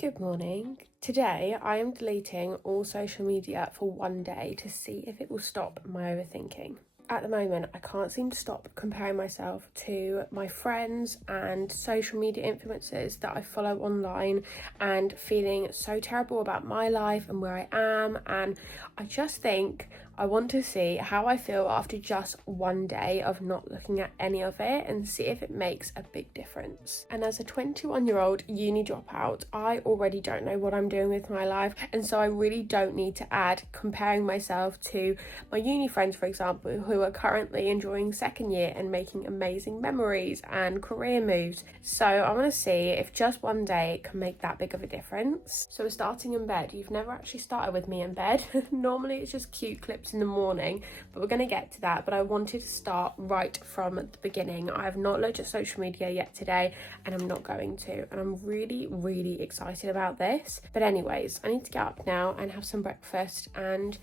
Good morning. Today I am deleting all social media for one day to see if it will stop my overthinking. At the moment, I can't seem to stop comparing myself to my friends and social media influencers that I follow online and feeling so terrible about my life and where I am. And I just think I want to see how I feel after just one day of not looking at any of it and see if it makes a big difference. And as a 21-year-old uni dropout, I already don't know what I'm doing with my life. And so I really don't need to add comparing myself to my uni friends, for example, who are currently enjoying second year and making amazing memories and career moves. So I want to see if just one day can make that big of a difference. So we're starting in bed. You've never actually started with me in bed. Normally it's just cute clips in the morning, but we're going to get to that. But I wanted to start right from the beginning. I have not looked at social media yet today, and I'm not going to, and I'm really excited about this. But anyways, I need to get up now and have some breakfast and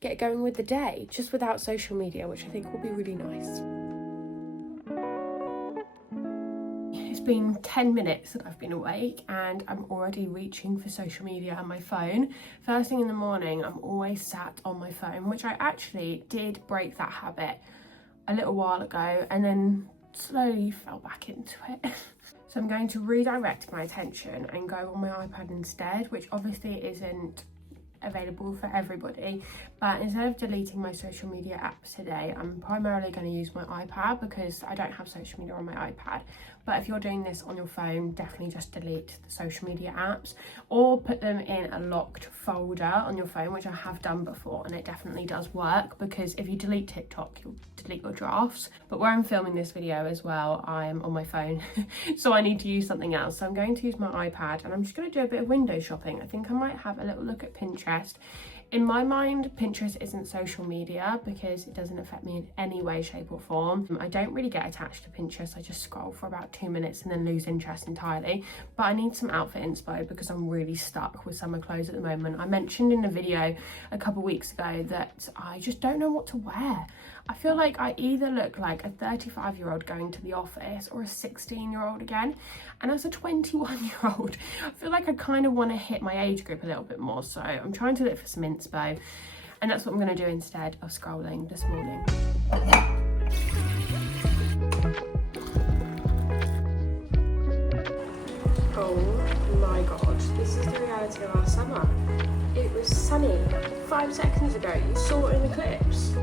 get going with the day, just without social media, which I think will be really nice. It's been 10 minutes that I've been awake and I'm already reaching for social media on my phone. First thing in the morning, I'm always sat on my phone, which I actually did break that habit a little while ago and then slowly fell back into it. So I'm going to redirect my attention and go on my iPad instead, which obviously isn't available for everybody, but instead of deleting my social media apps today, I'm primarily going to use my iPad because I don't have social media on my iPad. But if you're doing this on your phone, definitely just delete the social media apps or put them in a locked folder on your phone, which I have done before, and it definitely does work because if you delete TikTok, you'll delete your drafts. But where I'm filming this video as well, I'm on my phone, so I need to use something else. So I'm going to use my iPad and I'm just going to do a bit of window shopping. I think I might have a little look at Pinterest. In my mind, Pinterest isn't social media because it doesn't affect me in any way, shape or form. I don't really get attached to Pinterest. I just scroll for about 2 minutes and then lose interest entirely. But I need some outfit inspo because I'm really stuck with summer clothes at the moment. I mentioned in a video a couple weeks ago that I just don't know what to wear. I feel like I either look like a 35-year-old going to the office or a 16-year-old again. And as a 21-year-old, I feel like I kind of want to hit my age group a little bit more. So I'm trying to look for some inspo. And that's what I'm going to do instead of scrolling this morning. Oh my god, this is the reality of our summer. It was sunny 5 seconds ago. You saw it in the clips.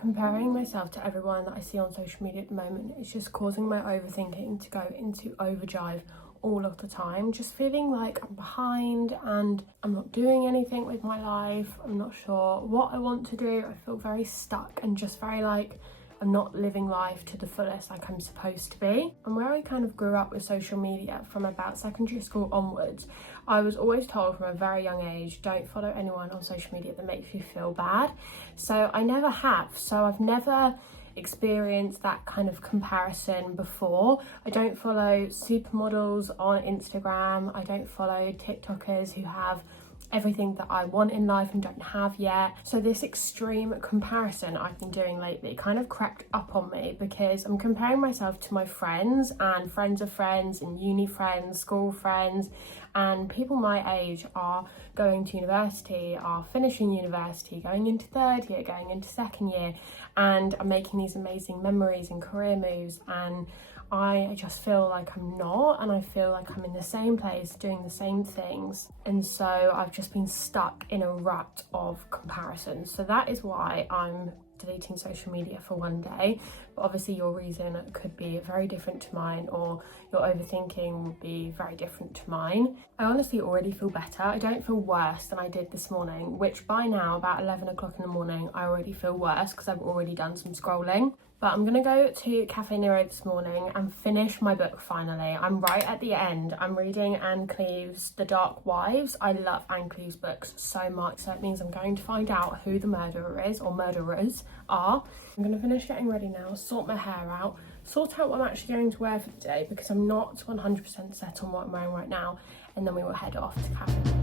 Comparing myself to everyone that I see on social media at the moment is just causing my overthinking to go into overdrive all of the time, just feeling like I'm behind and I'm not doing anything with my life. I'm not sure what I want to do. I feel very stuck and just very like I'm not living life to the fullest like I'm supposed to be. And where I kind of grew up with social media from about secondary school onwards, I was always told from a very young age, don't follow anyone on social media that makes you feel bad. So I never have. So I've never experienced that kind of comparison before. I don't follow supermodels on Instagram. I don't follow TikTokers who have everything that I want in life and don't have yet. So this extreme comparison I've been doing lately kind of crept up on me because I'm comparing myself to my friends and friends of friends and uni friends, school friends, and people my age are going to university, are finishing university, going into third year, going into second year, and are making these amazing memories and career moves, and I just feel like I'm not, and I feel like I'm in the same place doing the same things, and so I've just been stuck in a rut of comparison. So that is why I'm deleting social media for one day. But obviously your reason could be very different to mine, or your overthinking will be very different to mine. I honestly already feel better. I don't feel worse than I did this morning, which by now, about 11 o'clock in the morning, I already feel worse because I've already done some scrolling. But I'm gonna go to Café Nero this morning and finish my book finally. I'm right at the end. I'm reading Anne Cleeve's The Dark Wives. I love Anne Cleeve's books so much, so it means I'm going to find out who the murderer is, or murderers are. I'm gonna finish getting ready now, sort my hair out, sort out what I'm actually going to wear for the day because I'm not 100% set on what I'm wearing right now. and then we will head off to Café Nero.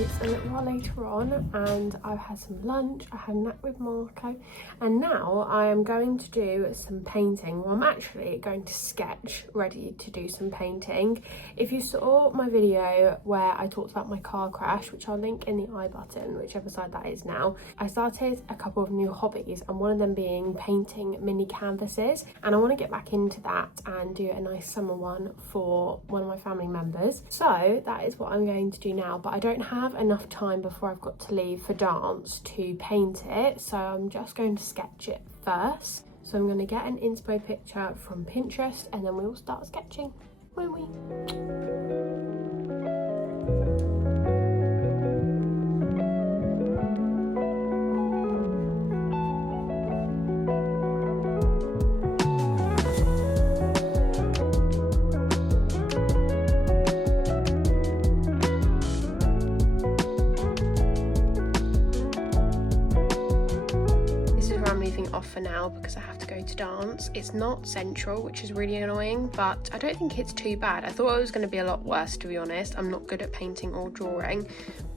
It's a little while later on and I've had some lunch, I had a nap with Marco, and now I am going to do some painting. Well, I'm actually going to sketch, ready to do some painting. If you saw my video where I talked about my car crash, which I'll link in the I button, whichever side that is now, I started a couple of new hobbies, and one of them being painting mini canvases, and I want to get back into that and do a nice summer one for one of my family members. So that is what I'm going to do now, but I don't have enough time before I've got to leave for dance to paint it, so I'm just going to sketch it first. So I'm going to get an inspo picture from Pinterest and then we'll start sketching. Woo wee. Off for now because I have to go to dance. It's not central, which is really annoying, but I don't think it's too bad. I thought it was going to be a lot worse, to be honest. I'm not good at painting or drawing,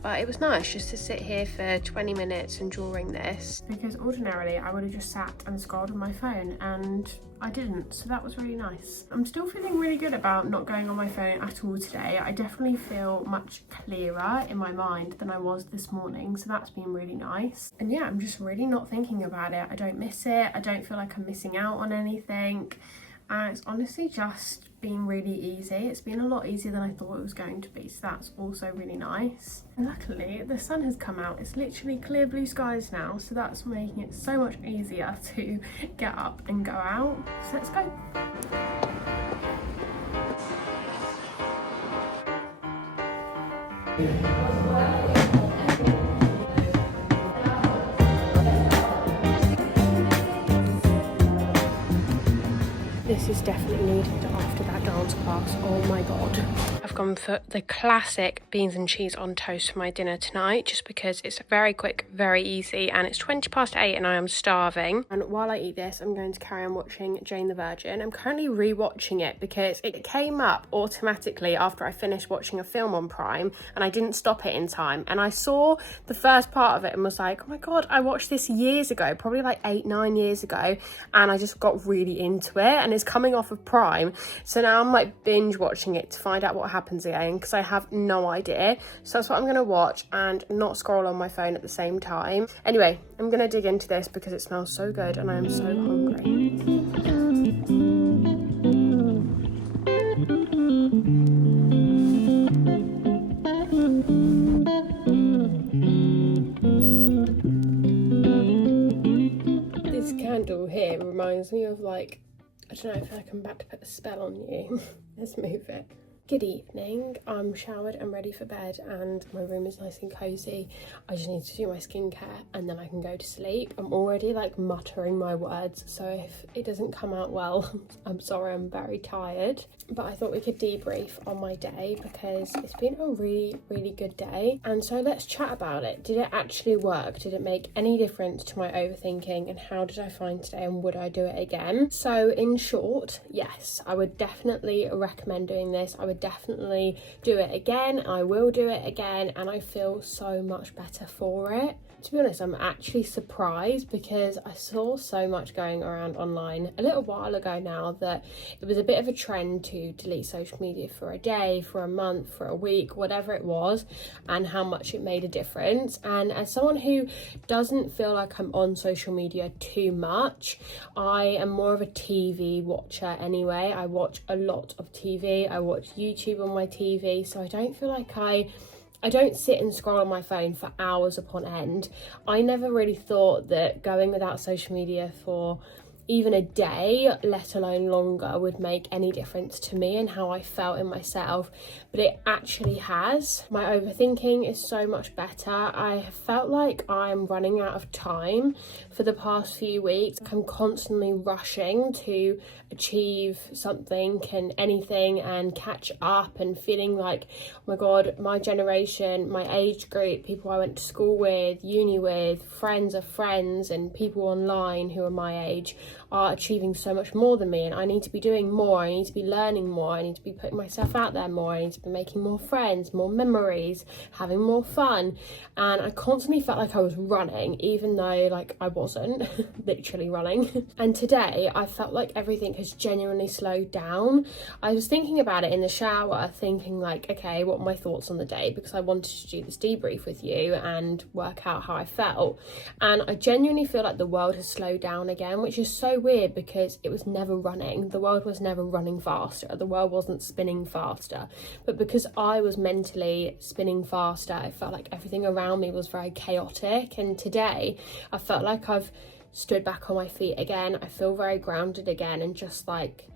but it was nice just to sit here for 20 minutes and drawing this, because ordinarily I would have just sat and scrolled on my phone, and I didn't, so that was really nice. I'm still feeling really good about not going on my phone at all today. I definitely feel much clearer in my mind than I was this morning, so that's been really nice. And yeah, I'm just really not thinking about it. I don't miss it. I don't feel like I'm missing out on anything. And it's honestly just been really easy. It's been a lot easier than I thought it was going to be, so that's also really nice. And luckily the sun has come out. It's literally clear blue skies now, so that's making it so much easier to get up and go out. So let's go. This is definitely needed after that dance class. Oh my god. I've gone for the classic beans and cheese on toast for my dinner tonight, just because it's very quick, very easy, and it's 8:20 and I am starving. And while I eat this, I'm going to carry on watching Jane the Virgin. I'm currently re-watching it because it came up automatically after I finished watching a film on Prime, and I didn't stop it in time. And I saw the first part of it and was like, oh my god, I watched this years ago, probably like 8-9 years ago, and I just got really into it, and it's coming off of Prime, so now I'm like binge watching it to find out what happens again, because I have no idea. So that's what I'm going to watch and not scroll on my phone at the same time. Anyway, I'm going to dig into this because it smells so good and I am so hungry. This candle here reminds me of, like, I don't know, I feel like I'm about to put a spell on you. Let's move it. Good evening. I'm showered and ready for bed and my room is nice and cozy. I just need to do my skincare and then I can go to sleep. I'm already like muttering my words, so if it doesn't come out well, I'm sorry, I'm very tired. But I thought we could debrief on my day because it's been a really, really good day. And so let's chat about it. Did it actually work? Did it make any difference to my overthinking? And how did I find today, and would I do it again? So in short, yes, I would definitely recommend doing this. I would definitely do it again. I will do it again, and I feel so much better for it. To be honest, I'm actually surprised because I saw so much going around online a little while ago now that it was a bit of a trend to delete social media for a day, for a month, for a week, whatever it was, and how much it made a difference. And as someone who doesn't feel like I'm on social media too much, I am more of a TV watcher anyway. I watch a lot of TV. I watch YouTube on my TV, so I don't feel like I I don't sit and scroll on my phone for hours upon end. I never really thought that going without social media for even a day, let alone longer, would make any difference to me and how I felt in myself, but it actually has. My overthinking is so much better. I have felt like I'm running out of time for the past few weeks. I'm constantly rushing to achieve something and anything and catch up, and feeling like, oh my god, my generation, my age group, people I went to school with, uni with, friends of friends, and people online who are my age are achieving so much more than me, and I need to be doing more, I need to be learning more, I need to be putting myself out there more, I need to be making more friends, more memories, having more fun. And I constantly felt like I was running, even though like I wasn't literally running. And today I felt like everything has genuinely slowed down. I was thinking about it in the shower, thinking like, okay, what were my thoughts on the day, because I wanted to do this debrief with you and work out how I felt. And I genuinely feel like the world has slowed down again, which is so weird because it was never running. The world was never running faster. The world wasn't spinning faster. But because I was mentally spinning faster, I felt like everything around me was very chaotic. And today I felt like I've stood back on my feet again. I feel very grounded again and just like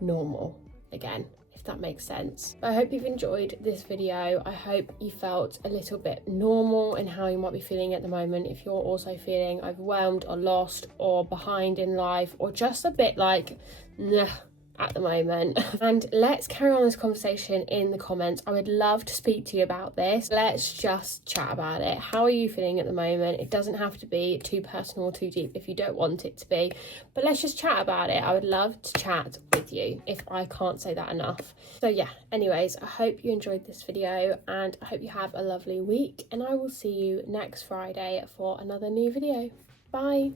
normal again, if that makes sense. I hope you've enjoyed this video. I hope you felt a little bit normal in how you might be feeling at the moment. If you're also feeling overwhelmed or lost or behind in life, or just a bit like nah at the moment. And let's carry on this conversation in the comments. I would love to speak to you about this. Let's just chat about it. How are you feeling at the moment? It doesn't have to be too personal or too deep if you don't want it to be, but let's just chat about it. I would love to chat with you, if I can't say that enough. So yeah, anyways, I hope you enjoyed this video and I hope you have a lovely week, and I will see you next Friday for another new video. Bye.